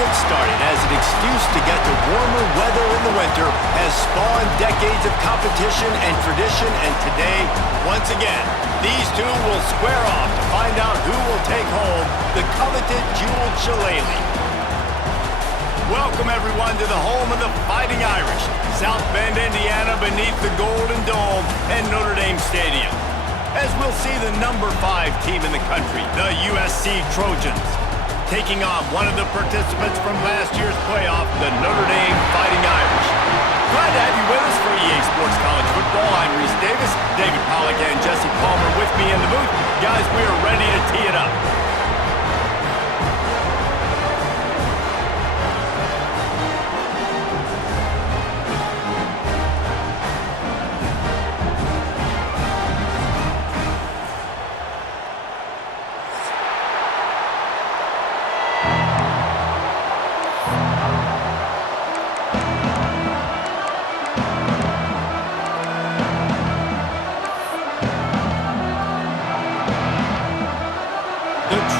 get started, as an excuse to get to warmer weather in the winter has spawned decades of competition and tradition, and today, once again, these two will square off to find out who will take home the coveted jeweled shillelagh. Welcome, everyone, to the home of the Fighting Irish, South Bend, Indiana, beneath the Golden Dome and Notre Dame Stadium. As we'll see the number 5 team in the country, the USC Trojans, taking on one of the participants from last year's playoff, the Notre Dame Fighting Irish. Glad to have you with us for EA Sports College Football. I'm Reese Davis, David Pollack and Jesse Palmer with me in the booth. Guys, we are ready to tee it up.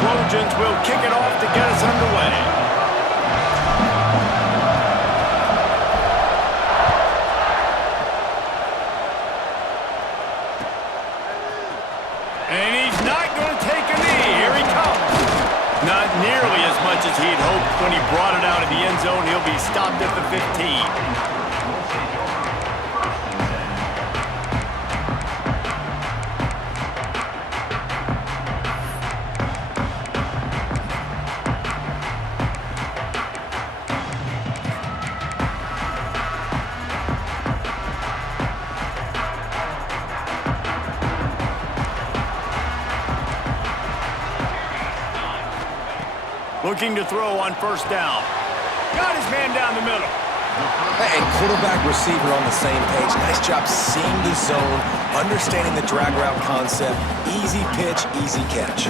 Trojans will kick it off to get us underway. And he's not going to take a knee. Here he comes. Not nearly as much as he'd hoped when he brought it out of the end zone. He'll be stopped at the 15. Looking to throw on first down. Got his man down the middle. And quarterback, receiver on the same page. Nice job seeing the zone, understanding the drag route concept. Easy pitch, easy catch.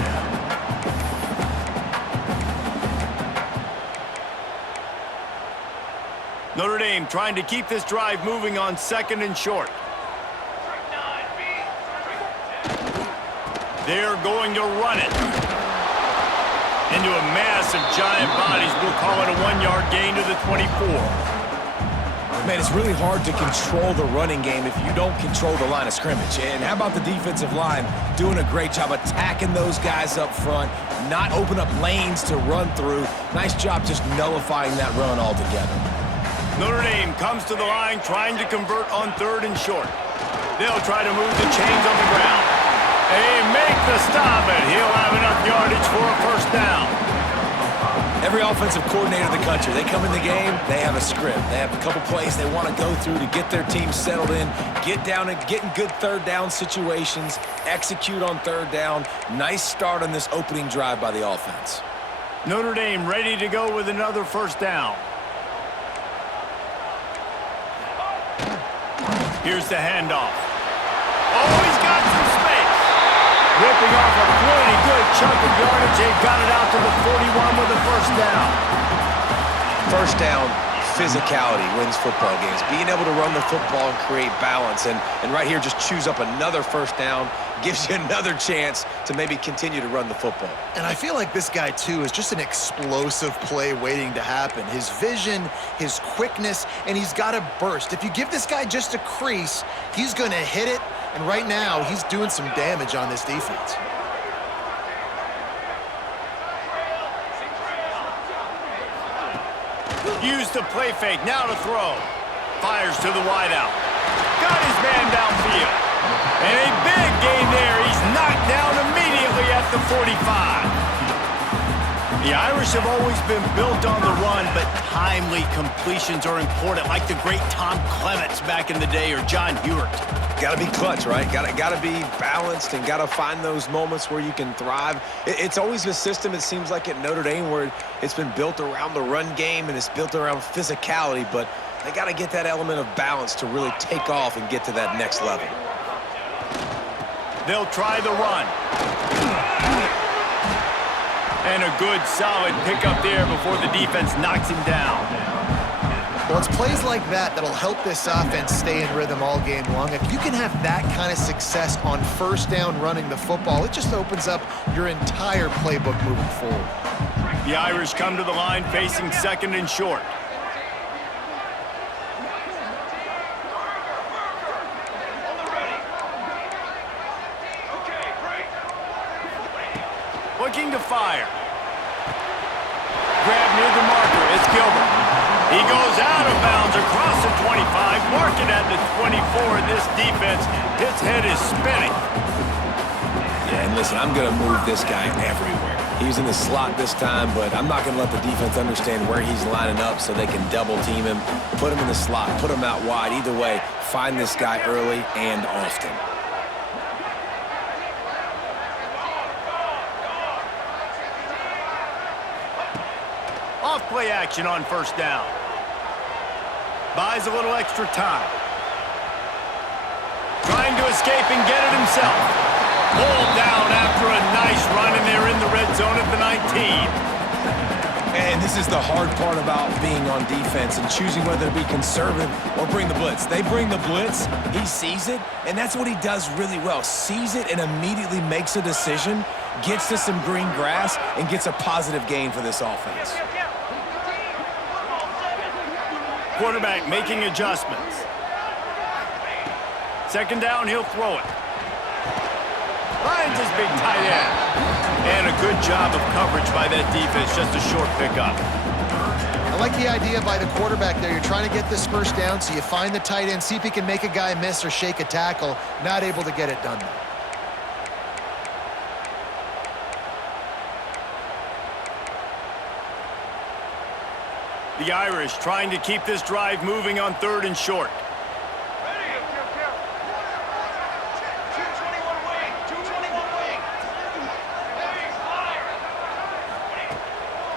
Notre Dame trying to keep this drive moving on 2nd and short. They're going to run it into a mass of giant bodies. We'll call it a 1-yard gain to the 24. Man, it's really hard to control the running game if you don't control the line of scrimmage. And how about the defensive line doing a great job attacking those guys up front, not open up lanes to run through. Nice job just nullifying that run altogether. Notre Dame comes to the line trying to convert on 3rd and short. They'll try to move the chains on the ground. They make the stop, and he'll have enough yardage for a first down. Every offensive coordinator in the country, they come in the game, they have a script. They have a couple plays they want to go through to get their team settled in, get down and get in good third down situations, execute on 3rd down. Nice start on this opening drive by the offense. Notre Dame ready to go with another first down. Here's the handoff. Oh, he's got some space. Ripping off a pretty good chunk of yardage. They've got it out to the 41 with a first down. First down, physicality wins football games. Being able to run the football and create balance. And right here, just choose up another first down. Gives you another chance to maybe continue to run the football. And I feel like this guy, too, is just an explosive play waiting to happen. His vision, his quickness, and he's got a burst. If you give this guy just a crease, he's going to hit it. And right now, he's doing some damage on this defense. Used the play fake, now to throw. Fires to the wideout. Got his man downfield. And a big gain there. He's knocked down immediately at the 45. The Irish have always been built on the run, but timely completions are important, like the great Tom Clements back in the day, or John Hewart. Got to be clutch, right? Got to be balanced and got to find those moments where you can thrive. It's always a system, it seems like, at Notre Dame where it's been built around the run game and it's built around physicality, but they got to get that element of balance to really take off and get to that next level. They'll try the run. And a good, solid pickup there before the defense knocks him down. Well, it's plays like that that'll help this offense stay in rhythm all game long. If you can have that kind of success on first down running the football, it just opens up your entire playbook moving forward. The Irish come to the line facing second and short. Looking to fire. Grab near the marker. It's Gilbert. He goes out of bounds across the 25, marking at the 24. This defense, his head is spinning. Yeah, and listen, I'm going to move this guy everywhere. He's in the slot this time, but I'm not going to let the defense understand where he's lining up so they can double team him, put him in the slot, put him out wide. Either way, find this guy early and often. Off play action on first down. Buys a little extra time. Trying to escape and get it himself. Pulled down after a nice run, and they're in the red zone at the 19. And this is the hard part about being on defense and choosing whether to be conservative or bring the blitz. They bring the blitz, he sees it, and that's what he does really well. Sees it and immediately makes a decision, gets to some green grass, and gets a positive gain for this offense. Quarterback making adjustments. Second down, he'll throw it. Finds his big tight end. And a good job of coverage by that defense, just a short pickup. I like the idea by the quarterback there. You're trying to get this first down, so you find the tight end, see if he can make a guy miss or shake a tackle. Not able to get it done. The Irish trying to keep this drive moving on third and short.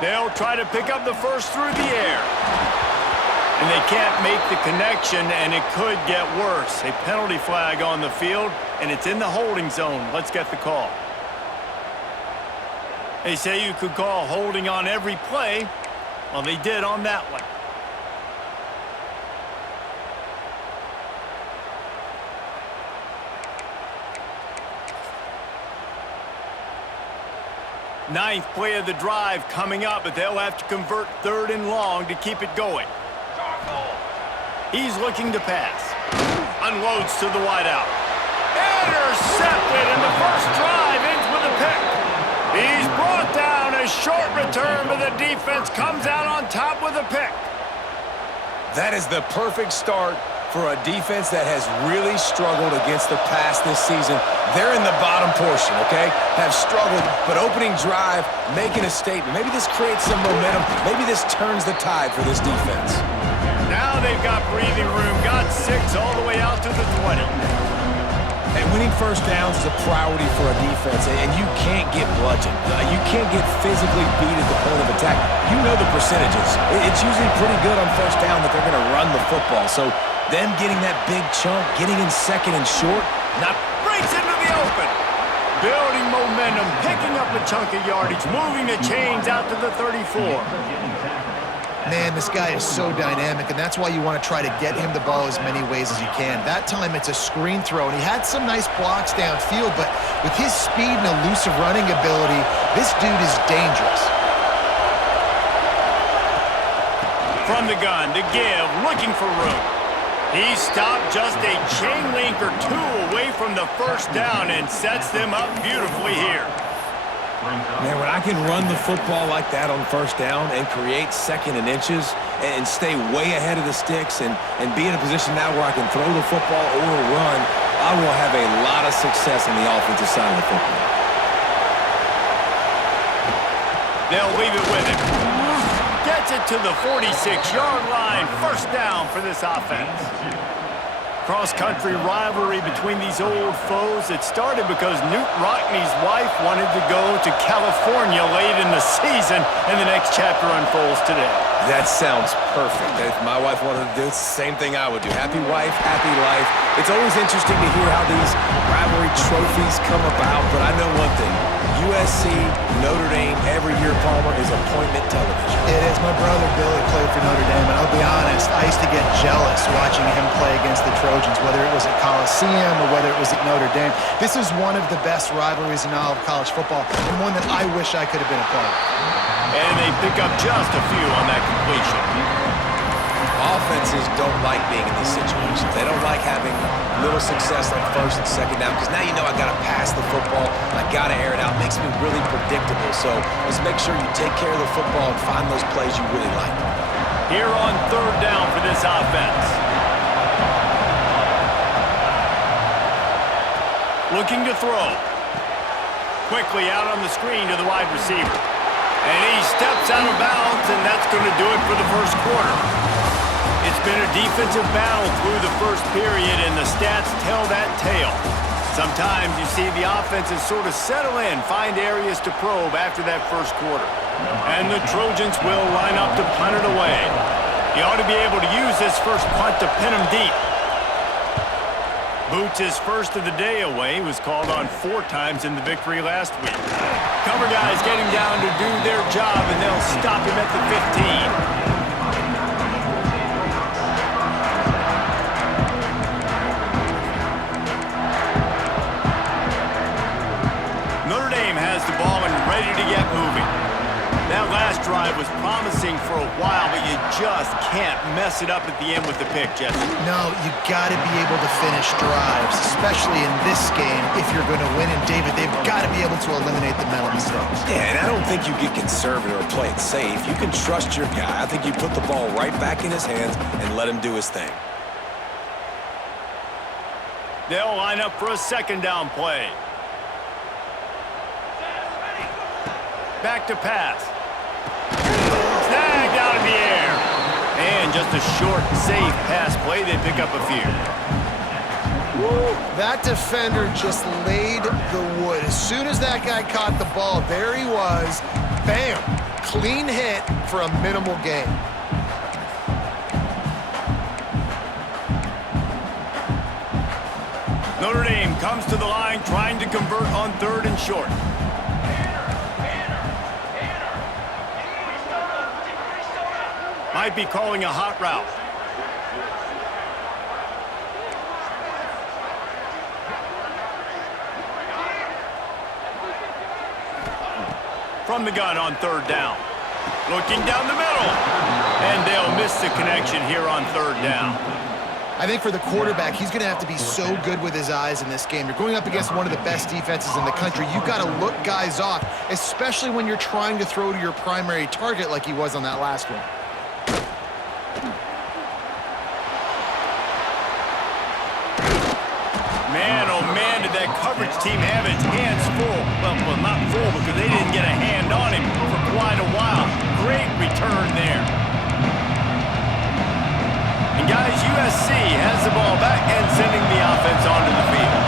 They'll try to pick up the first through the air. And they can't make the connection, and it could get worse. A penalty flag on the field, and it's in the holding zone. Let's get the call. They say you could call holding on every play. Well, they did on that one. Ninth play of the drive coming up, but they'll have to convert third and long to keep it going. He's looking to pass. Unloads to the wideout. Intercepted, and the first drive ends with a pick. He's brought down. A short return, but the defense comes out on top with a pick. That is the perfect start for a defense that has really struggled against the pass this season. They're in the bottom portion, okay? Have struggled, but opening drive, making a statement. Maybe this creates some momentum. Maybe this turns the tide for this defense. Now they've got breathing room. Got 6 all the way out to the 20. And winning first downs is a priority for a defense, and you can't get bludgeoned. You can't get physically beat at the point of attack. You know the percentages. It's usually pretty good on first down that they're going to run the football. So them getting that big chunk, getting in second and short, not breaks into the open. Building momentum, picking up a chunk of yardage, moving the chains out to the 34. Man, this guy is so dynamic, and that's why you want to try to get him the ball as many ways as you can. That time, it's a screen throw, and he had some nice blocks downfield, but with his speed and elusive running ability, this dude is dangerous. From the gun, to give, looking for room. He stopped just a chain link or two away from the first down and sets them up beautifully here. Man, when I can run the football like that on first down and create second and inches and stay way ahead of the sticks and be in a position now where I can throw the football or run, I will have a lot of success on the offensive side of the football. They'll leave it with him. Gets it to the 46-yard line. First down for this offense. Cross-country rivalry between these old foes. It started because Newt Rockne's wife wanted to go to California late in the season, and the next chapter unfolds today. That sounds perfect. If my wife wanted to do it, it's the same thing I would do. Happy wife, happy life. It's always interesting to hear how these rivalry trophies come about, but I know one thing. USC, Notre Dame, every year, Palmer, is appointment television. It is. My brother Billy played for Notre Dame, and I'll be honest, I used to get jealous watching him play against the Trojans, whether it was at Coliseum or whether it was at Notre Dame. This is one of the best rivalries in all of college football, and one that I wish I could have been a part of. And they pick up just a few on that completion. Offenses don't like being in these situations. They don't like having little success on first and second down because now you know I got to pass the football. I got to air it out. It makes me really predictable. So let's make sure you take care of the football and find those plays you really like. Here on third down for this offense. Looking to throw. Quickly out on the screen to the wide receiver. And he steps out of bounds, and that's going to do it for the first quarter. It's been a defensive battle through the first period, and the stats tell that tale. Sometimes you see the offenses sort of settle in, find areas to probe after that first quarter. And the Trojans will line up to punt it away. He ought to be able to use this first punt to pin him deep. Boots' first of the day away was called on 4 times in the victory last week. Cover guys getting down to do their job, and they'll stop him at the 15. Notre Dame has the ball and ready to get moving. That last drive was promising for a while, but you just can't mess it up at the end with the pick, Jesse. No, you got to be able to finish drives, especially in this game if you're going to win. And David, they've got to be able to eliminate the mental mistakes. Yeah, and I don't think you get conservative or play it safe. You can trust your guy. I think you put the ball right back in his hands and let him do his thing. They'll line up for a second down play. Back to pass. Snagged out of the air. And just a short, safe pass play. They pick up a few. Woo. That defender just laid the wood. As soon as that guy caught the ball, there he was. Bam! Clean hit for a minimal gain. Notre Dame comes to the line trying to convert on 3rd and short. Might be calling a hot route. From the gun on 3rd down. Looking down the middle. And they'll miss the connection here on 3rd down. I think for the quarterback, he's going to have to be so good with his eyes in this game. You're going up against one of the best defenses in the country. You've got to look guys off, especially when you're trying to throw to your primary target like he was on that last one. Man, oh man, did that coverage team have its hands full. Well, not full because they didn't get a hand on him for quite a while. Great return there. And guys, USC has the ball back and sending the offense onto the field.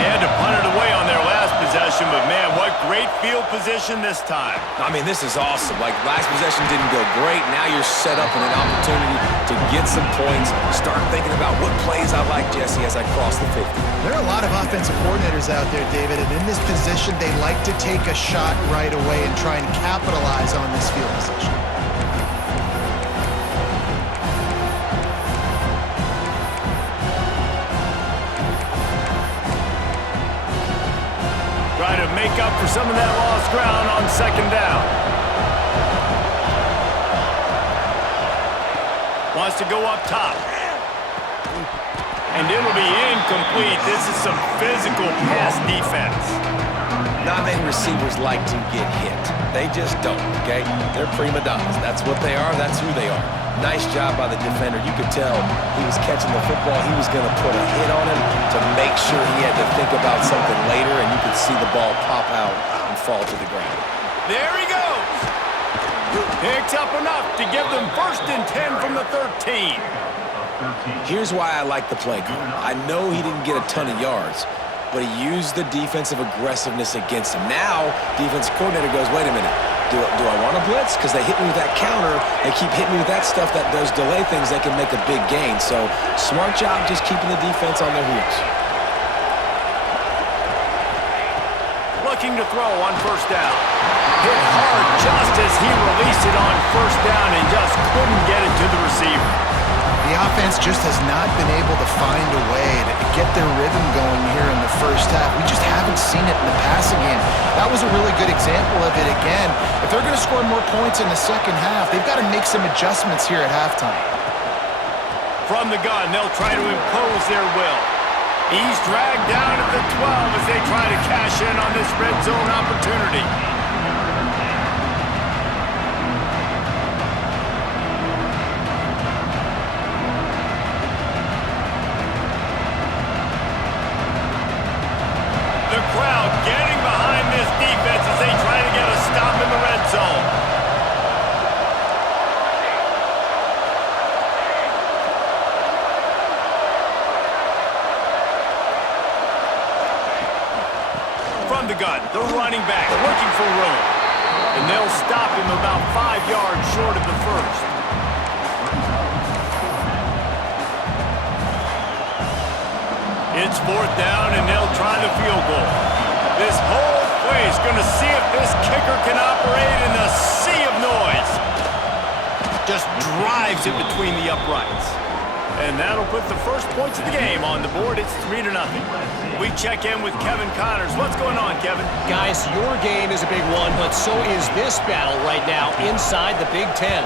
They had to punt it away on their last possession, but man, what great field position this time. I mean, this is awesome. Like, last possession didn't go great. Now you're set up in an opportunity to get some points. Start thinking about what plays I like, Jesse, as I cross the 50. There are a lot of offensive coordinators out there, David, and in this position, they like to take a shot right away and try and capitalize on this field position. Try to make up for some of that lost ground on 2nd down. Wants to go up top. And it'll be incomplete. This is some physical pass defense. Not many receivers like to get hit. They just don't, okay? They're prima donnas. That's what they are. That's who they are. Nice job by the defender. You could tell he was catching the football. He was going to put a hit on him to make sure he had to think about something later, and you could see the ball pop out and fall to the ground. There he goes. Picks up enough to give them 1st and 10 from the 13. Here's why I like the play call. I know he didn't get a ton of yards, but he used the defensive aggressiveness against him. Now, defensive coordinator goes, wait a minute. Do I want to blitz? Because they hit me with that counter. They keep hitting me with that stuff that does delay things. They can make a big gain. So, smart job just keeping the defense on their heels. Looking to throw on 1st down. Hit hard just as he released it on 1st down and just couldn't get it to the receiver. The offense just has not been able to find a way to get their rhythm going here in the first half. We just haven't seen it in the passing game. That was a really good example of it again. If they're going to score more points in the second half, they've got to make some adjustments here at halftime. From the gun, they'll try to impose their will. He's dragged down at the 12 as they try to cash in on this red zone opportunity. The crowd getting behind this defense as they try to get a stop in the red zone. From the gun, the running back looking for room. And they'll stop him about 5 yards short of the first. It's fourth down, and they'll try the field goal. This whole play is going to see if this kicker can operate in the sea of noise. Just drives it between the uprights. And that'll put the first points of the game on the board. It's 3-0. We check in with Kevin Connors. What's going on, Kevin? Guys, your game is a big one, but so is this battle right now inside the Big Ten.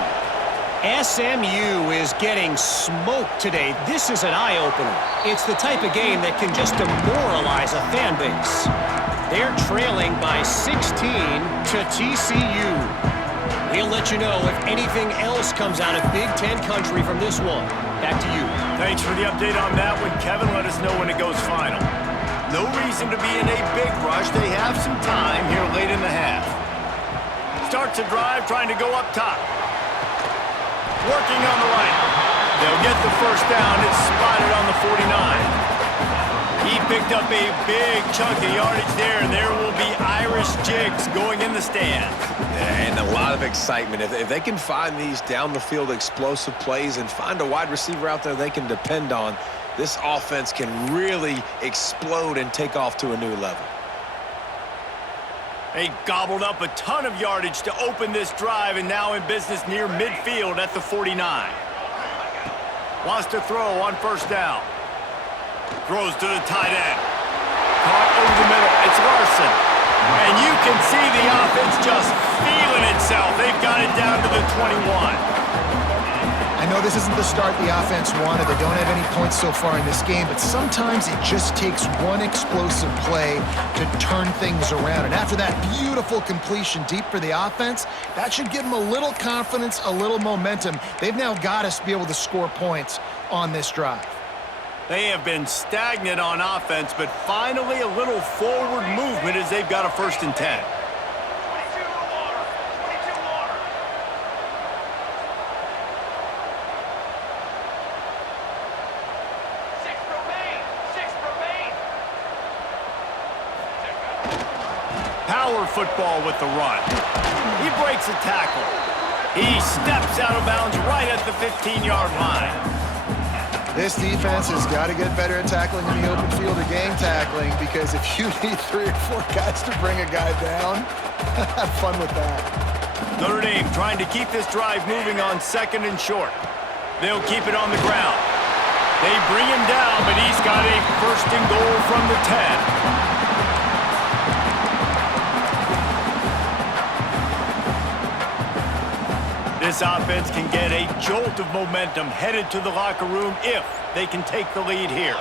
SMU is getting smoked today. This is an eye-opener. It's the type of game that can just demoralize a fan base. They're trailing by 16 to TCU. We'll let you know if anything else comes out of Big Ten country from this one. Back to you. Thanks for the update on that one, Kevin. Let us know when it goes final. No reason to be in a big rush. They have some time here late in the half. Starts a drive trying to go up top. Working on the right. They'll get the first down. It's spotted on the 49. He picked up a big chunk of yardage there, and there will be Irish jigs going in the stands. And a lot of excitement. If they can find these down-the-field explosive plays and find a wide receiver out there they can depend on, this offense can really explode and take off to a new level. They gobbled up a ton of yardage to open this drive, and now in business near midfield at the 49. Wants to throw on first down. Throws to the tight end. Caught over the middle. It's Larson. And you can see the offense just feeling itself. They've got it down to the 21. I know this isn't the start the offense wanted. They don't have any points so far in this game, but sometimes it just takes one explosive play to turn things around. And after that beautiful completion deep for the offense, that should give them a little confidence, a little momentum. They've now got to be able to score points on this drive. They have been stagnant on offense, but finally a little forward movement as they've got a 1st and 10. Power football with the run. He breaks a tackle. He steps out of bounds right at the 15-yard line. This defense has got to get better at tackling in the open field or gang tackling, because if you need 3 or 4 guys to bring a guy down, have fun with that. Notre Dame trying to keep this drive moving on 2nd and short. They'll keep it on the ground. They bring him down, but he's got a 1st and goal from the 10. This offense can get a jolt of momentum headed to the locker room if they can take the lead here.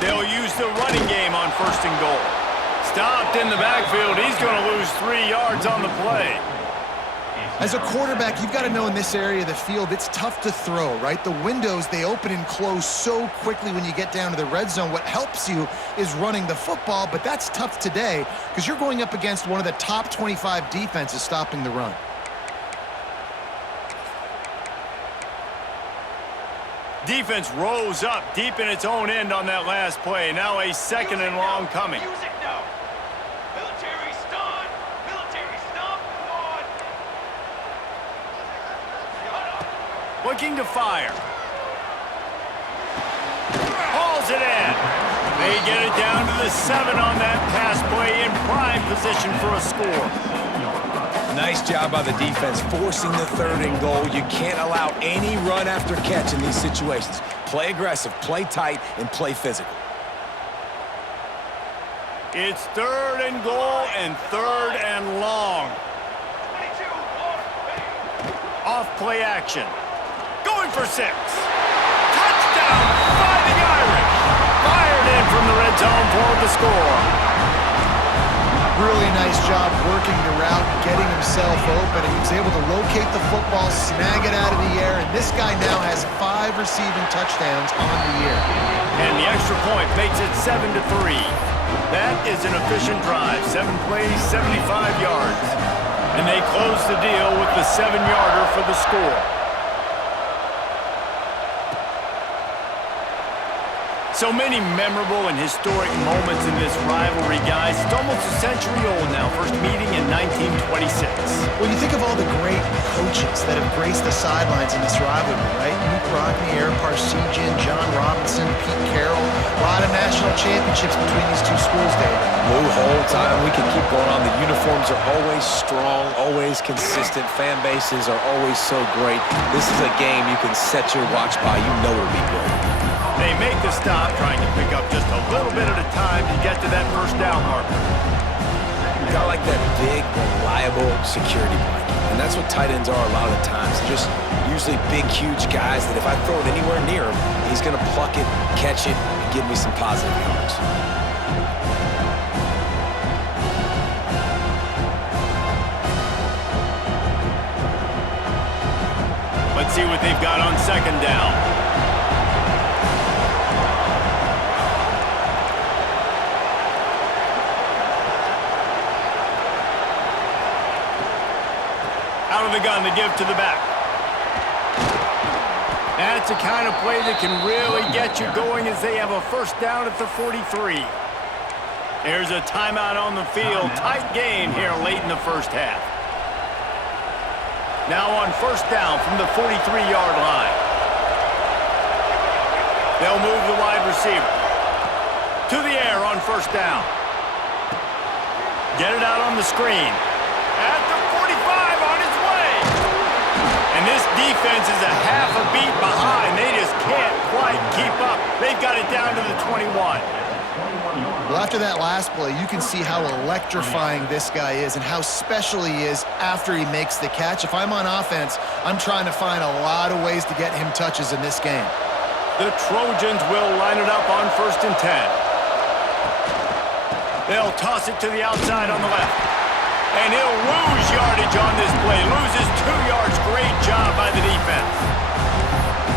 They'll use the running game on 1st and goal. Stopped in the backfield. He's going to lose 3 yards on the play. As a quarterback, you've got to know in this area of the field, it's tough to throw, right? The windows, they open and close so quickly when you get down to the red zone. What helps you is running the football, but that's tough today because you're going up against one of the top 25 defenses stopping the run. Defense rose up deep in its own end on that last play. Now a 2nd and long coming. Looking to fire. Hauls it in. They get it down to the 7 on that pass play, in prime position for a score. Nice job by the defense, forcing the 3rd and goal. You can't allow any run after catch in these situations. Play aggressive, play tight, and play physical. It's 3rd and goal and 3rd and long. Off play action. Going for 6. Touchdown, Fighting Irish. Fired in from the red zone for the score. Really nice job working the route, getting himself open, and he was able to locate the football, snag it out of the air, and this guy now has 5 receiving touchdowns on the year. And the extra point makes it 7-3. That is an efficient drive. 7 plays, 75 yards. And they close the deal with the 7-yarder for the score. So many memorable and historic moments in this rivalry, guys. It's almost a century old now. First meeting in 1926. When you think of all the great coaches that have graced the sidelines in this rivalry, right? Luke Rockne, Aaron Parseghian, John Robinson, Pete Carroll. A lot of national championships between these two schools, Dave. The whole time we can keep going on. The uniforms are always strong, always consistent. Fan bases are always so great. This is a game you can set your watch by. You know it'll be great. They make the stop, trying to pick up just a little bit at a time to get to that first down marker. You got like that big, reliable security blanket. And that's what tight ends are a lot of the times. They're just usually big, huge guys that if I throw it anywhere near him, he's going to pluck it, catch it, and give me some positive yards. Let's see what they've got on 2nd down. Out of the gun to give to the back. That's the kind of play that can really get you going as they have a first down at the 43. There's a timeout on the field. Tight game here late in the first half. Now on first down from the 43-yard line. They'll move the wide receiver. To the air on first down. Get it out on the screen. At the 45 on its way. And this defense is a half a beat behind. They just can't quite keep up. They've got it down to the 21. Well, after that last play, you can see how electrifying this guy is and how special he is after he makes the catch. If I'm on offense, I'm trying to find a lot of ways to get him touches in this game. The Trojans will line it up on 1st and 10. They'll toss it to the outside on the left. And he'll lose yardage on this play. Loses 2 yards. Great job by the defense.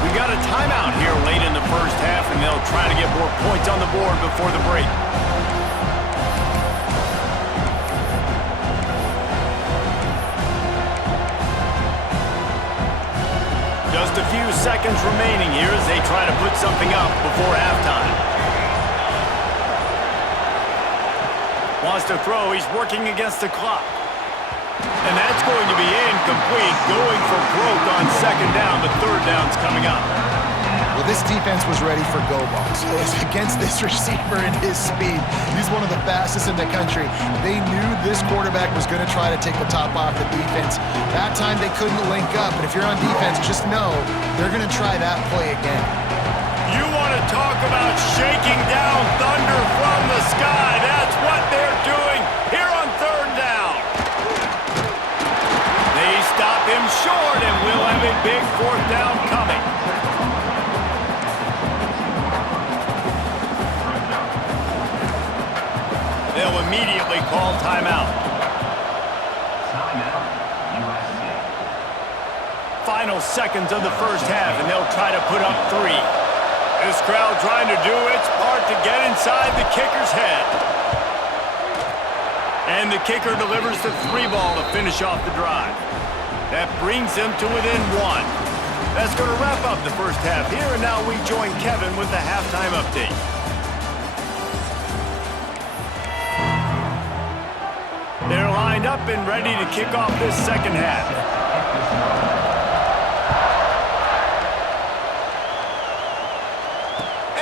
We've got a timeout here late in the first half, and they'll try to get more points on the board before the break. Just a few seconds remaining here as they try to put something up before halftime. Wants to throw. He's working against the clock. And that's going to be incomplete. Going for broke on 2nd down, but 3rd down's coming up. Well, this defense was ready for go balls. Against this receiver and his speed, he's one of the fastest in the country. They knew this quarterback was going to try to take the top off the defense. That time they couldn't link up, but if you're on defense, just know they're going to try that play again. You want to talk about shaking down thunder from the sky. That's what they're doing here on 3rd down. They stop him short, and we'll have a big 4th down coming. They'll immediately call timeout. Final seconds of the first half, and they'll try to put up 3. This crowd trying to do its part to get inside the kicker's head. And the kicker delivers the 3 ball to finish off the drive. That brings them to within 1. That's going to wrap up the first half here, and now we join Kevin with the halftime update. They're lined up and ready to kick off this second half.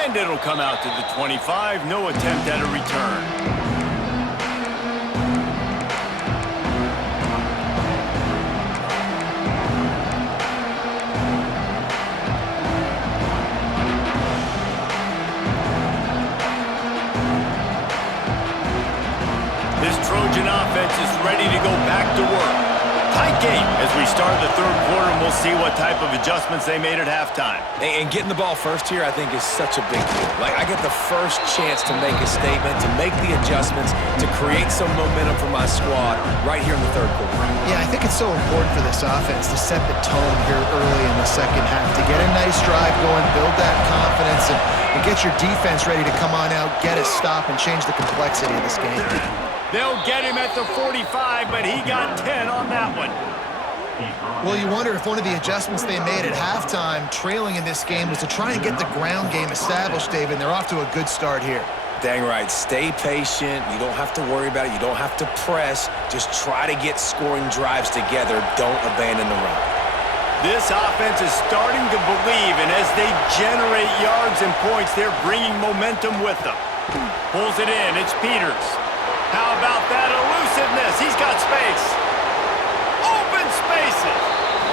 And it'll come out to the 25. No attempt at a return. game as we start the third quarter, and we'll see what type of adjustments they made at halftime. And getting the ball first here, I think, is such a big deal. Like, I get the first chance to make a statement, to make the adjustments, to create some momentum for my squad right here in the third quarter. Yeah, I think it's so important for this offense to set the tone here early in the second half, to get a nice drive going, build that confidence, and get your defense ready to come on out, get a stop, and change the complexity of this game. They'll get him at the 45, but he got 10 on that one. Well, you wonder if one of the adjustments they made at halftime, trailing in this game, was to try and get the ground game established, David, and they're off to a good start here. Dang right. Stay patient. You don't have to worry about it. You don't have to press. Just try to get scoring drives together. Don't abandon the run. This offense is starting to believe, and as they generate yards and points, they're bringing momentum with them. Pulls it in. It's Peters. How about that elusiveness? He's got space. Open spaces.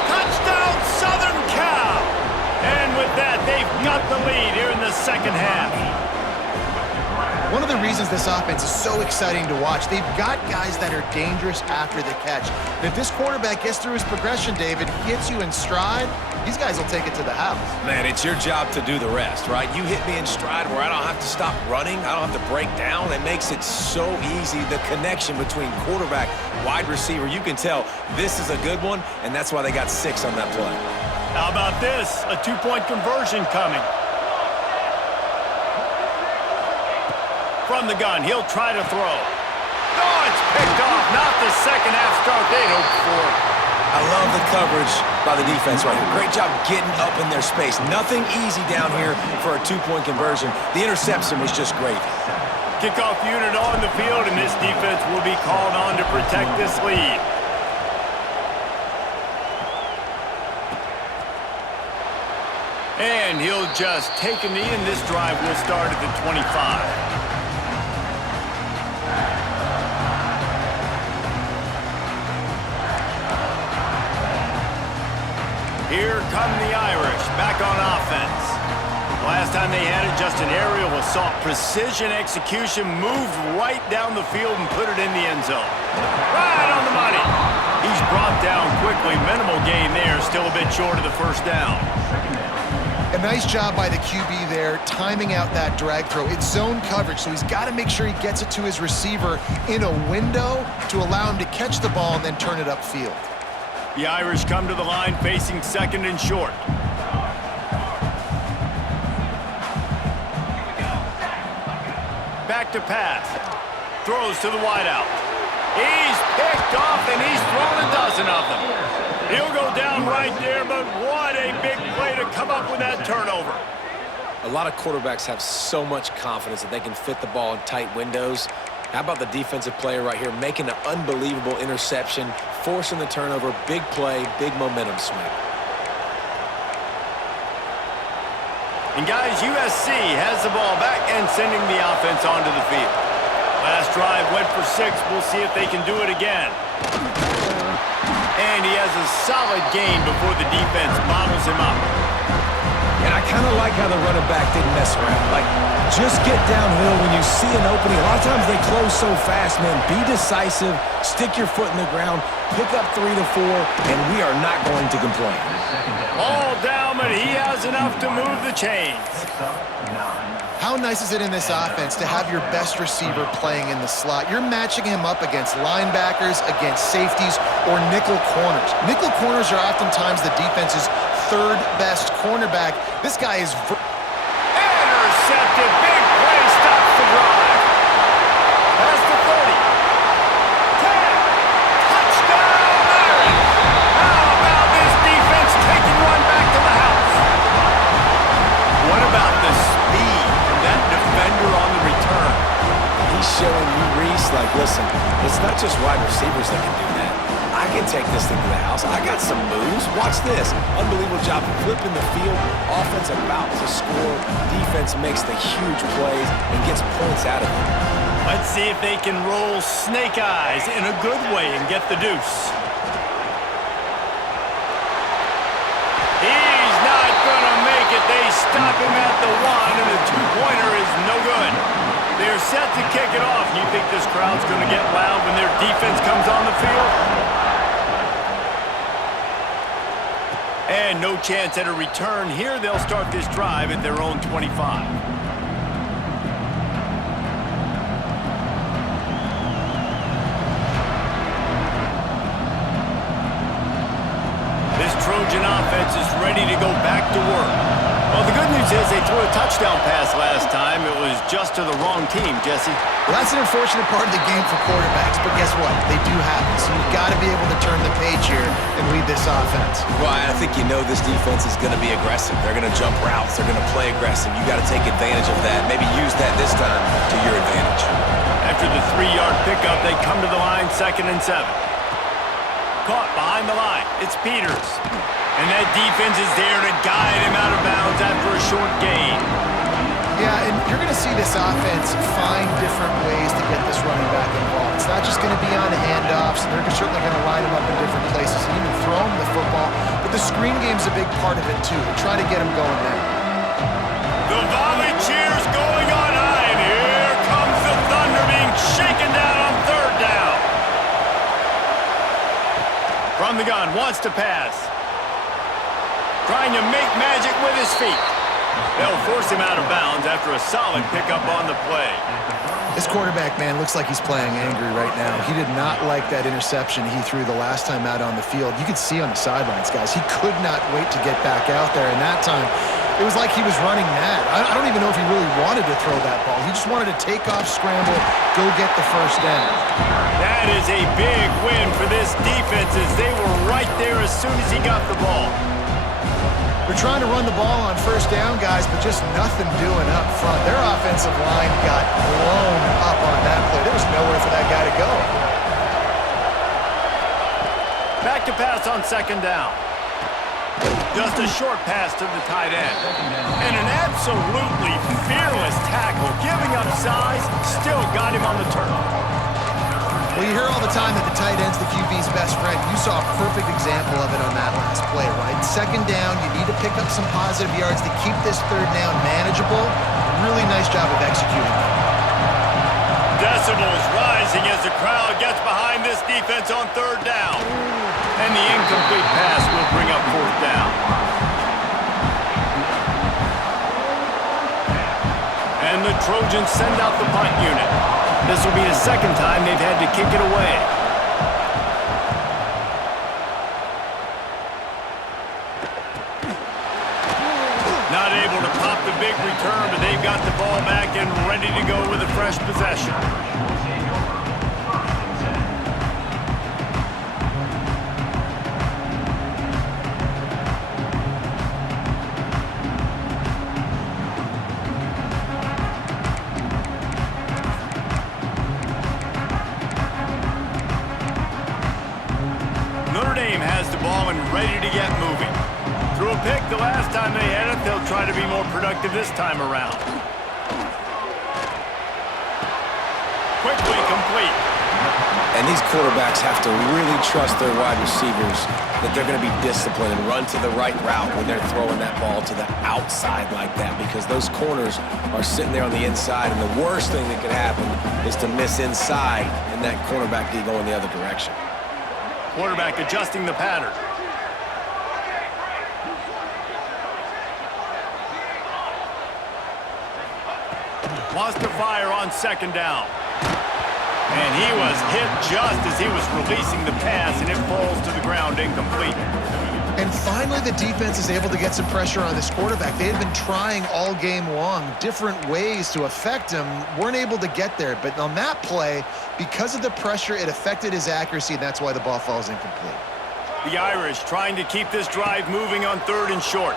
Touchdown, Southern Cal. And with that, they've got the lead here in the second half. One of the reasons this offense is so exciting to watch, they've got guys that are dangerous after the catch. And if this quarterback gets through his progression, David, hits you in stride, these guys will take it to the house. Man, it's your job to do the rest, right? You hit me in stride where I don't have to stop running. I don't have to break down. It makes it so easy. The connection between quarterback, wide receiver, you can tell this is a good one, and that's why they got 6 on that play. How about this? A 2-point conversion coming. From the gun, he'll try to throw. Oh, it's picked off. Not the second half start they'd hoped for. I love the coverage by the defense right here. Great job getting up in their space. Nothing easy down here for a 2-point conversion. The interception was just great. Kickoff unit on the field, and this defense will be called on to protect this lead. And he'll just take a knee, and this drive will start at the 25. Here come the Irish, back on offense. Last time they had it, just an aerial assault. Precision execution, moved right down the field and put it in the end zone. Right on the money. He's brought down quickly. Minimal gain there, still a bit short of the first down. A nice job by the QB there, timing out that drag throw. It's zone coverage, so he's got to make sure he gets it to his receiver in a window to allow him to catch the ball and then turn it upfield. The Irish come to the line facing second and short. Back to pass. Throws to the wideout. He's picked off, and he's thrown a dozen of them. He'll go down right there, but what a big play to come up with that turnover. A lot of quarterbacks have so much confidence that they can fit the ball in tight windows. How about the defensive player right here making an unbelievable interception, forcing the turnover, big play, big momentum swing. And guys, USC has the ball back and sending the offense onto the field. Last drive went for 6. We'll see if they can do it again. And he has a solid gain before the defense bottles him up. And I kind of like how the running back didn't mess around. Like, just get downhill when you see an opening. A lot of times they close so fast, man. Be decisive, stick your foot in the ground, pick up 3 to 4, and we are not going to complain. All down, but he has enough to move the chains. How nice is it in this offense to have your best receiver playing in the slot? You're matching him up against linebackers, against safeties, or nickel corners. Nickel corners are oftentimes the defense's third best cornerback. This guy is intercepted. Big play, stops the drive. That's the 30. 10. Touchdown, Irish. How about this defense taking one back to the house? What about the speed from that defender on the return? He's showing you, Reese, like, listen, it's not just wide receivers that can do that. I can take this thing to the house. I got some moves. Watch this. Unbelievable job flipping the field. Offense about to score. Defense makes the huge plays and gets points out of it. Let's see if they can roll snake eyes in a good way and get the deuce. He's not going to make it. They stop him at the 1, and the 2-pointer is no good. They're set to kick it off. You think this crowd's going to get loud when their defense comes on the field? And no chance at a return here. They'll start this drive at their own 25. Trojan offense is ready to go back to work. Well, the good news is they threw a touchdown pass last time. It was just to the wrong team, Jesse. Well, that's an unfortunate part of the game for quarterbacks, but guess what? They do happen, so you've got to be able to turn the page here and lead this offense. Well, I think you know this defense is going to be aggressive. They're going to jump routes. They're going to play aggressive. You got to take advantage of that. Maybe use that this time to your advantage. After the 3-yard pickup, they come to the line, 2nd and 7. Caught behind the line. It's Peters. And that defense is there to guide him out of bounds after a short gain. Yeah, and you're going to see this offense find different ways to get this running back involved. It's not just going to be on handoffs. They're certainly going to line him up in different places and even throw him the football. But the screen game's a big part of it, too. Try to get him going there. The volley cheers going on high, and here comes the Thunder being shaken down on 3rd down. From the gun, wants to pass. Trying to make magic with his feet. They'll force him out of bounds after a solid pickup on the play. This quarterback, man, looks like he's playing angry right now. He did not like that interception he threw the last time out on the field. You could see on the sidelines, guys, he could not wait to get back out there. And that time, it was like he was running mad. I don't even know if he really wanted to throw that ball. He just wanted to take off, scramble, go get the first down. That is a big win for this defense as they were right there as soon as he got the ball. They're trying to run the ball on 1st down, guys, but just nothing doing up front. Their offensive line got blown up on that play. There was nowhere for that guy to go. Back to pass on 2nd down. Just a short pass to the tight end. And an absolutely fearless tackle, giving up size, still got him on the turf. Well, you hear all the time that the tight end's the QB's best friend. You saw a perfect example of it on that last play, right? 2nd down, you need to pick up some positive yards to keep this 3rd down manageable. Really nice job of executing. Decibels rising as the crowd gets behind this defense on 3rd down. And the incomplete pass will bring up 4th down. And the Trojans send out the punt unit. This will be the 2nd time they've had to kick it away. Not able to pop the big return, but they've got the ball back and ready to go with a fresh possession. Ready to get moving. Threw a pick the last time they had it. They'll try to be more productive this time around. Quickly complete. And these quarterbacks have to really trust their wide receivers that they're going to be disciplined and run to the right route when they're throwing that ball to the outside like that, because those corners are sitting there on the inside, and the worst thing that could happen is to miss inside and that cornerback be going the other direction. Quarterback adjusting the pattern. Wants to fire on 2nd down. And he was hit just as he was releasing the pass, and it falls to the ground incomplete. And finally, the defense is able to get some pressure on this quarterback. They had been trying all game long different ways to affect him, weren't able to get there. But on that play, because of the pressure, it affected his accuracy, and that's why the ball falls incomplete. The Irish trying to keep this drive moving on 3rd and short.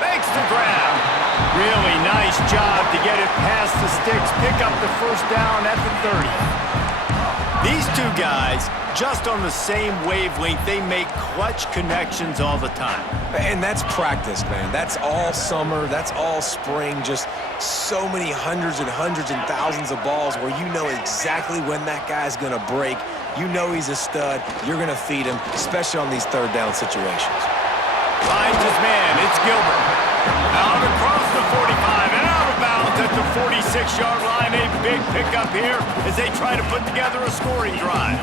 Makes the grab. Really nice job to get it past the sticks, pick up the 1st down at the 30. These two guys, just on the same wavelength, they make clutch connections all the time. And that's practice, man. That's all summer. That's all spring. Just so many hundreds and thousands of balls where you know exactly when that guy's going to break. You know he's a stud. You're going to feed him, especially on these 3rd down situations. Finds his man. It's Gilbert. Out across the 45 and out of bounds at the 46-yard line. A big pickup here as they try to put together a scoring drive.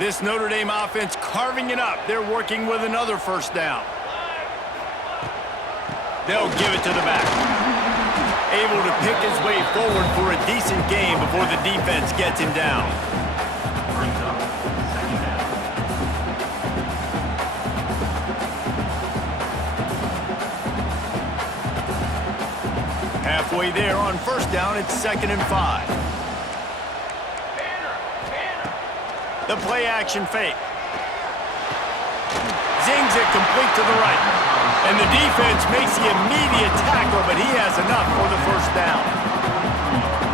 This Notre Dame offense carving it up. They're working with another first down. They'll give it to the back. Able to pick his way forward for a decent gain before the defense gets him down. Halfway there on first down, it's 2nd and 5. The play action fake. Zings it complete to the right. And the defense makes the immediate tackle, but he has enough for the first down.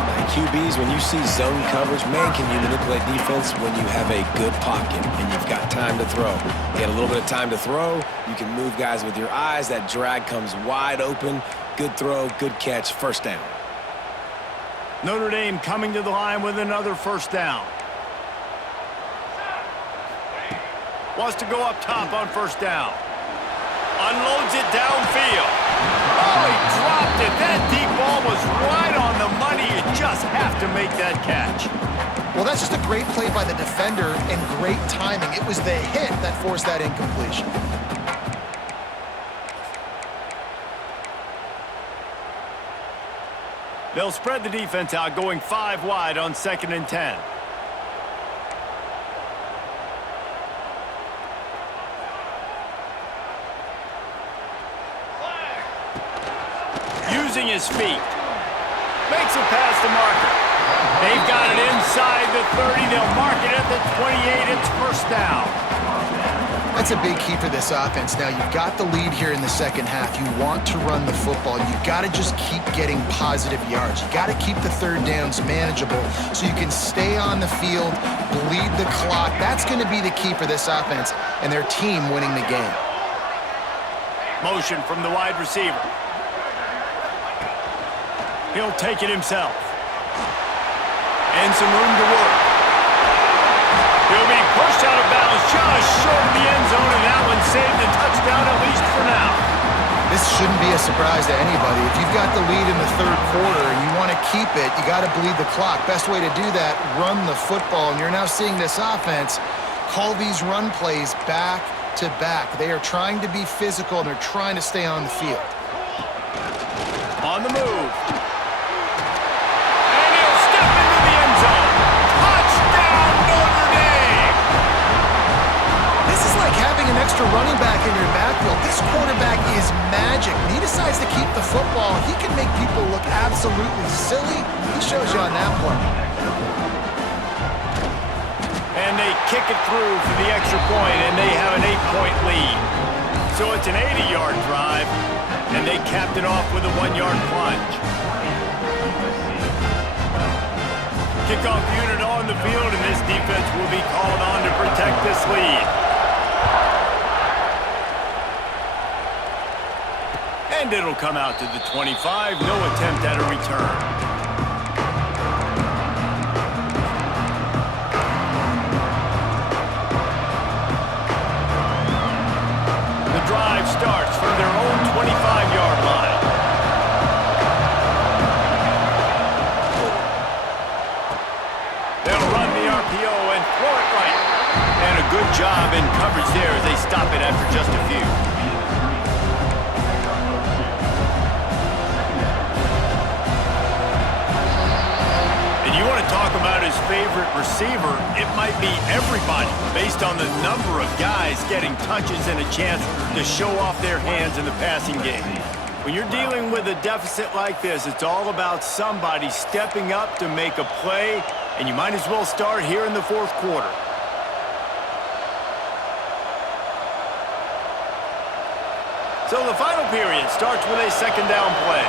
Now, QBs, when you see zone coverage, man, can you manipulate defense when you have a good pocket and you've got time to throw. You get a little bit of time to throw, you can move guys with your eyes, that drag comes wide open. Good throw, good catch, first down. Notre Dame coming to the line with another first down. Wants to go up top on first down. Unloads it downfield. Oh, he dropped it. That deep ball was right on the money. You just have to make that catch. Well, that's just a great play by the defender and great timing. It was the hit that forced that incompletion. They'll spread the defense out, going 5 wide on 2nd and 10. Using his feet. Makes it past the marker. They've got it inside the 30. They'll mark it at the 28. It's first down. That's a big key for this offense. Now, you've got the lead here in the second half. You want to run the football. You've got to just keep getting positive yards. You've got to keep the third downs manageable so you can stay on the field, bleed the clock. That's going to be the key for this offense and their team winning the game. Motion from the wide receiver. He'll take it himself. And some room to work. He'll be pushed out of bounds just short of the end zone, and that one saved a touchdown at least for now. This shouldn't be a surprise to anybody. If you've got the lead in the third quarter and you want to keep it, you got to bleed the clock. Best way to do that, run the football. And you're now seeing this offense call these run plays back to back. They are trying to be physical, and they're trying to stay on the field. On the move. And he'll step into the end zone. Touchdown, Notre Dame! This is like having an extra running back in your backfield. This quarterback is magic. When he decides to keep the football, he can make people look absolutely silly. He shows you on that play. And they kick it through for the extra point, and they have an 8-point lead. So it's an 80-yard drive, and they capped it off with a 1-yard plunge. Kickoff unit on the field, and this defense will be called on to protect this lead. And it'll come out to the 25. No attempt at a return. Drive starts from their own 25-yard line. They'll run the RPO and throw it right. And a good job in coverage there as they stop it after just a few. And you want to talk about his favorite receiver, it might be everybody based on the number of guys getting touches and a chance to show off their hands in the passing game. When you're dealing with a deficit like this, it's all about somebody stepping up to make a play, and you might as well start here in the fourth quarter. So the final period starts with a second down play.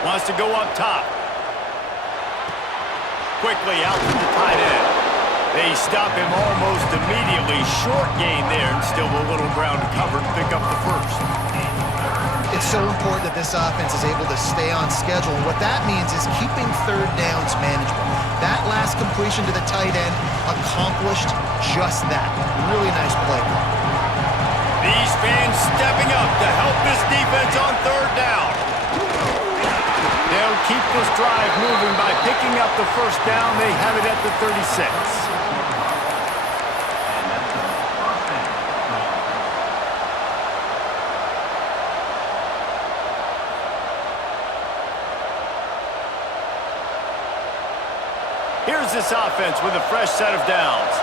Wants to go up top. Quickly out to the tight end. They stop him almost immediately. Short gain there, and still a little ground covered to pick up the first. It's so important that this offense is able to stay on schedule. And what that means is keeping third downs manageable. That last completion to the tight end accomplished just that. Really nice play. These fans stepping up to help this defense on third down. They'll keep this drive moving by picking up the first down. They have it at the 36. Here's this offense with a fresh set of downs.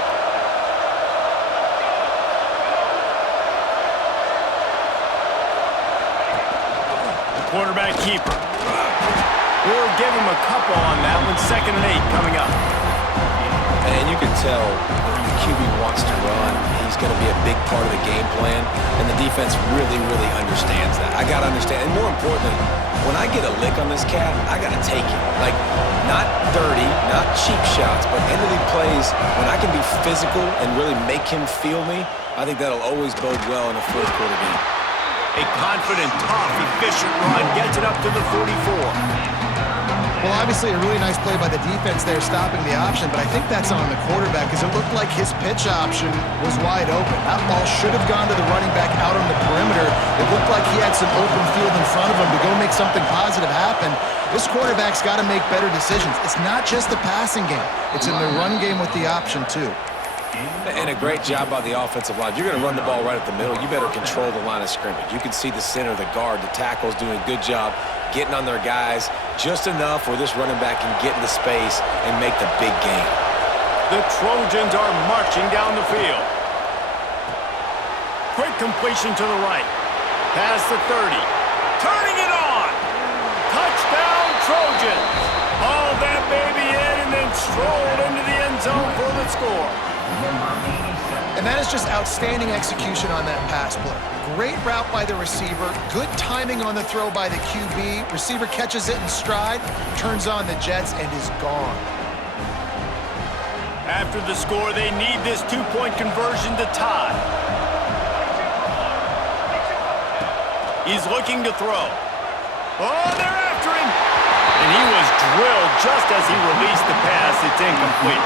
Quarterback keeper. We'll give him a couple on that one. 2nd and 8 coming up. And you can tell the QB wants to run. He's going to be a big part of the game plan, and the defense really, really understands that. I got to understand, and more importantly, when I get a lick on this cat, I got to take it. Like, not dirty, not cheap shots, but end-of-the plays, when I can be physical and really make him feel me, I think that'll always bode well in a fourth quarter game. A confident, tough, efficient run gets it up to the 44. Well, obviously a really nice play by the defense there stopping the option, but I think that's on the quarterback because it looked like his pitch option was wide open. That ball should have gone to the running back out on the perimeter. It looked like he had some open field in front of him to go make something positive happen. This quarterback's got to make better decisions. It's not just the passing game. It's in the run game with the option, too. And a great job by the offensive line. You're going to run the ball right at the middle. You better control the line of scrimmage. You can see the center, the guard, the tackle's doing a good job getting on their guys just enough where this running back can get into space and make the big game. The Trojans are marching down the field. Quick completion to the right. Past the 30. Turning it on. Touchdown, Trojans. Haul that baby in and then strolled into the end zone for the score. And that is just outstanding execution on that pass play. Great route by the receiver, good timing on the throw by the QB. Receiver catches it in stride, turns on the jets, and is gone. After the score, they need this two-point conversion to tie. He's looking to throw. Oh, they're after him! And he was drilled just as he released the pass. It's incomplete.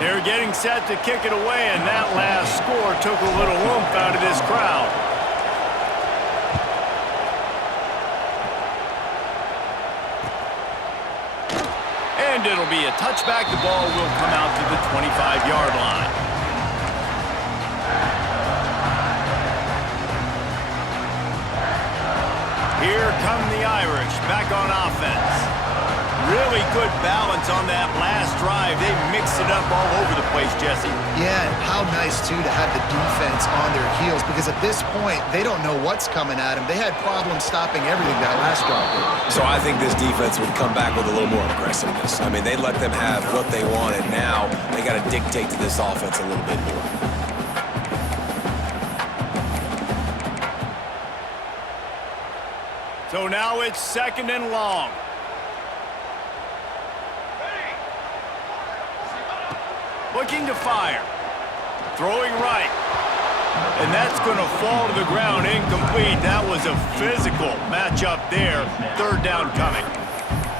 They're getting set to kick it away, and that last score took a little oomph out of this crowd. And it'll be a touchback. The ball will come out to the 25-yard line. Here come the Irish back on offense. Really good balance on that last drive. They mixed it up all over the place, Jesse. Yeah, and how nice, too, to have the defense on their heels because at this point, they don't know what's coming at them. They had problems stopping everything that last drive. So I think this defense would come back with a little more aggressiveness. I mean, they let them have what they wanted. Now they got to dictate to this offense a little bit more. So now it's 2nd and long. Looking to fire. Throwing right. And that's going to fall to the ground incomplete. That was a physical matchup there. 3rd down coming.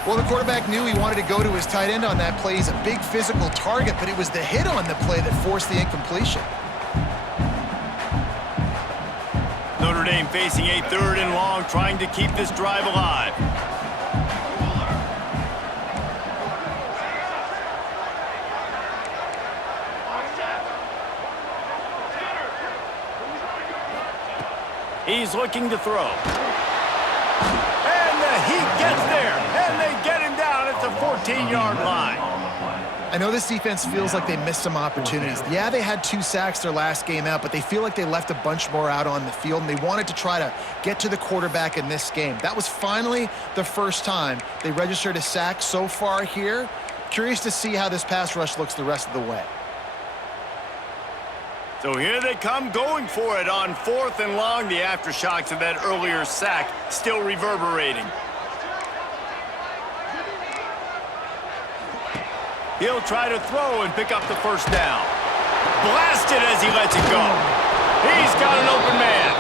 Well, the quarterback knew he wanted to go to his tight end on that play. He's a big physical target, but it was the hit on the play that forced the incompletion. Notre Dame facing a 3rd and long, trying to keep this drive alive. He's looking to throw. And the heat gets there, and they get him down at the 14-yard line. I know this defense feels like they missed some opportunities. Yeah, they had 2 sacks their last game out, but they feel like they left a bunch more out on the field, and they wanted to try to get to the quarterback in this game. That was finally the first time they registered a sack so far here. Curious to see how this pass rush looks the rest of the way. So here they come going for it on 4th and long. The aftershocks of that earlier sack still reverberating. He'll try to throw and pick up the first down. Blasted as he lets it go. He's got an open man.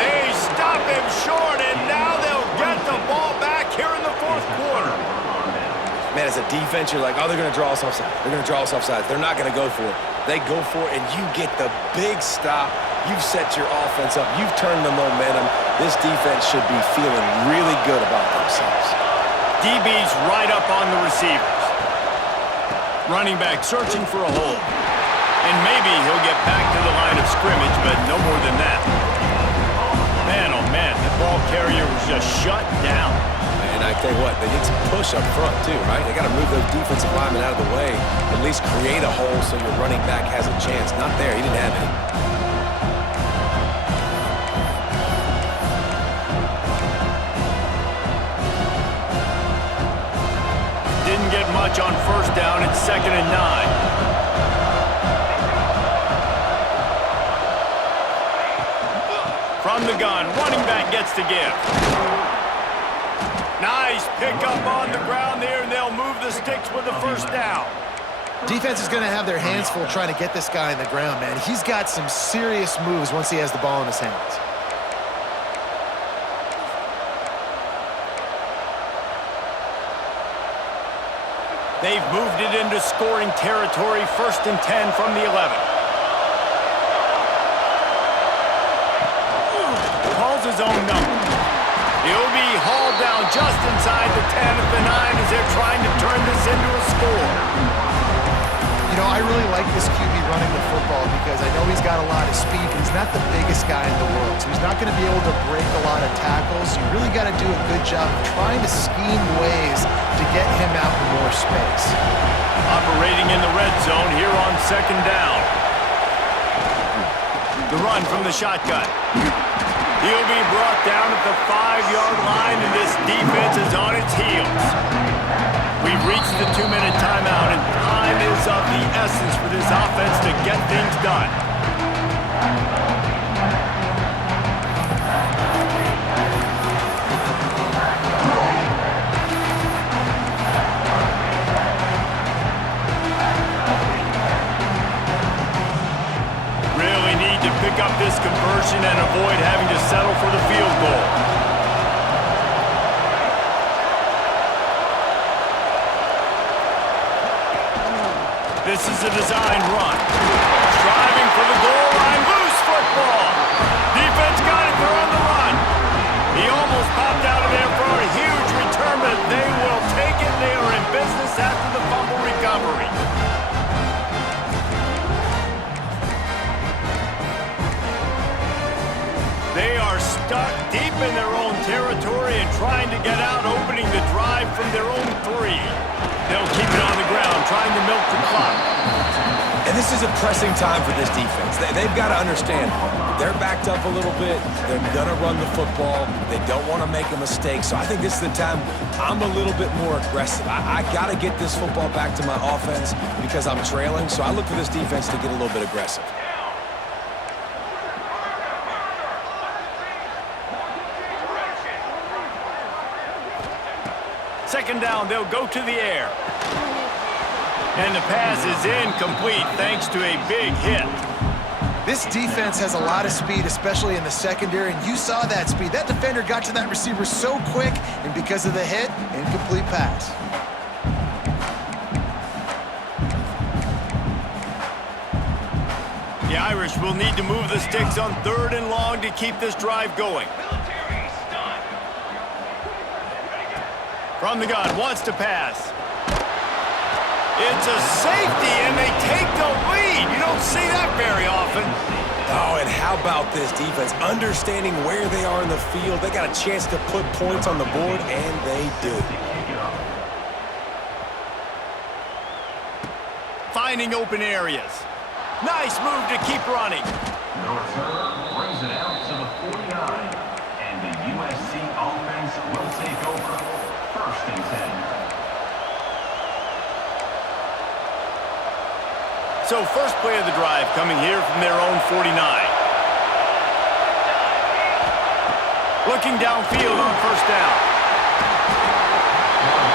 They stop him short, and now they'll get the ball back here in the 4th quarter. Man, as a a defense, you're like, oh, they're going to draw us offside. They're going to draw us offside. They're not going to go for it. They go for it, and you get the big stop. You've set your offense up. You've turned the momentum. This defense should be feeling really good about themselves. DB's right up on the receivers. Running back searching for a hole. And maybe he'll get back to the line of scrimmage, but no more than that. Man, oh man, the ball carrier was just shut down. And I tell you what, they need some push up front too, right? They got to move those defensive linemen out of the way, at least create a hole so your running back has a chance. Not there, he didn't have any. Didn't get much on first down. It's 2nd and 9. From the gun, running back gets to give. Nice pickup on the ground there, and they'll move the sticks with the first down. Defense is going to have their hands full trying to get this guy in the ground, man. He's got some serious moves once he has the ball in his hands. They've moved it into scoring territory, 1st and 10 from the 11. Calls his own number. He'll be hauled down just inside the 10 of the 9 as they're trying to turn this into a score. You know, I really like this QB running the football because I know he's got a lot of speed, but he's not the biggest guy in the world. So he's not going to be able to break a lot of tackles. You really got to do a good job of trying to scheme ways to get him out in more space. Operating in the red zone here on 2nd down. The run from the shotgun. He'll be brought down at the 5-yard line, and this defense is on its heels. We've reached the 2-minute timeout, and time is of the essence for this offense to get things done. Really need to pick up this conversion and avoid having to settle for the field goal. This is a design run. Striving for the goal line. Loose football. Defense got it. They're on the run. He almost popped out of there for a huge return, but they will take it. They are in business after the fumble recovery. They are stuck deep in their own territory and trying to get out, opening the drive from their own 3. They'll keep it on the ground, trying to milk the clock. And this is a pressing time for this defense. They've got to understand, they're backed up a little bit. They're going to run the football. They don't want to make a mistake. So I think this is the time I'm a little bit more aggressive. I got to get this football back to my offense because I'm trailing. So I look for this defense to get a little bit aggressive. Second down, they'll go to the air. And the pass is incomplete thanks to a big hit. This defense has a lot of speed, especially in the secondary, and you saw that speed. That defender got to that receiver so quick, and because of the hit, incomplete pass. The Irish will need to move the sticks on 3rd and long to keep this drive going. From the gun, wants to pass. It's a safety, and they take the lead. You don't see that very often. Oh, and how about this defense? Understanding where they are in the field. They got a chance to put points on the board, and they do. Finding open areas. Nice move to keep running. The return brings it out to the 49, and the USC offense will take over. 1st and 10. So first play of the drive coming here from their own 49. Looking downfield on 1st down.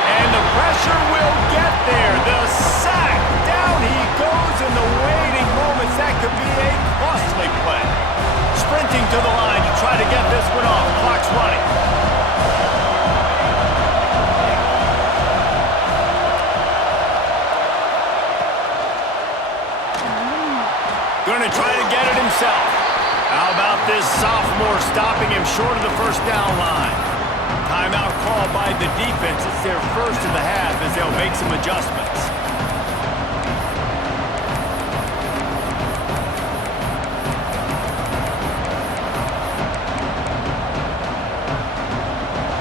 And the pressure will get there. The sack. Down he goes in the waiting moments. That could be a costly play. Sprinting to the line to try to get this one off. Clock's running. this sophomore stopping him short of the first down line. Timeout called by the defense. It's their first of the half as they'll make some adjustments.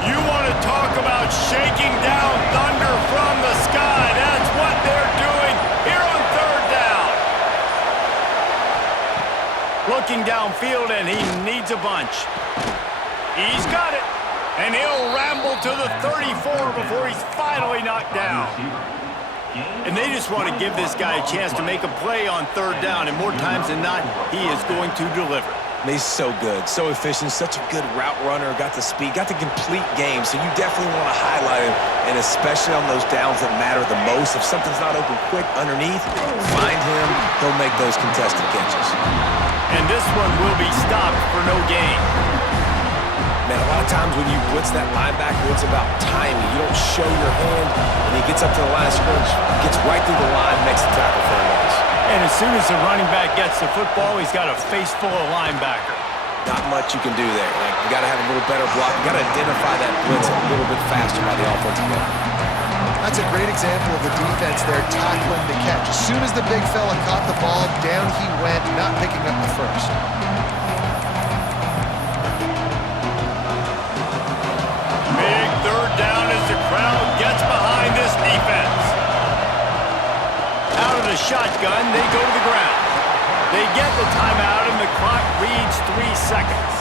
You want to talk about shaking down thunder from the sky. That's what they're doing here on third down. Looking downfield, and he needs a bunch. He's got it. And he'll ramble to the 34 before he's finally knocked down. And they just want to give this guy a chance to make a play on third down, and more times than not, he is going to deliver. He's so good, so efficient, such a good route runner, got the speed, got the complete game, so you definitely want to highlight him, and especially on those downs that matter the most. If something's not open quick underneath, find him, he'll make those contested catches. And this one will be stopped for no gain. Man, a lot of times when you blitz that linebacker, it's about timing. You don't show your hand, and he gets up to the line of scrimmage, gets right through the line, makes the tackle for a loss. And as soon as the running back gets the football, he's got a face full of linebacker. Not much you can do there. Like, you got to have a little better block. You got to identify that blitz a little bit faster by the offensive line. That's a great example of the defense there tackling the catch. As soon as the big fella caught the ball, down he went, not picking up the first. Big third down as the crowd gets behind this defense. Out of the shotgun, they go to the ground. They get the timeout, and the clock reads 3 seconds.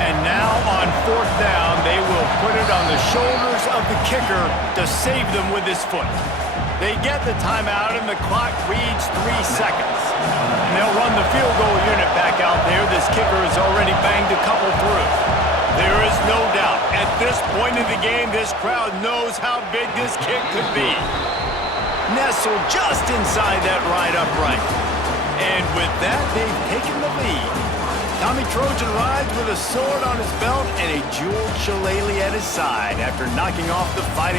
And now on fourth down, they will put it on the shoulders of the kicker to save them with his foot. They get the timeout, and the clock reads 3 seconds. And they'll run the field goal unit back out there. This kicker has already banged a couple through. There is no doubt, at this point in the game, this crowd knows how big this kick could be. Nestled just inside that right upright. And with that, they've taken the lead. Tommy Trojan rides with a sword on his belt and a jeweled shillelagh at his side after knocking off the fighting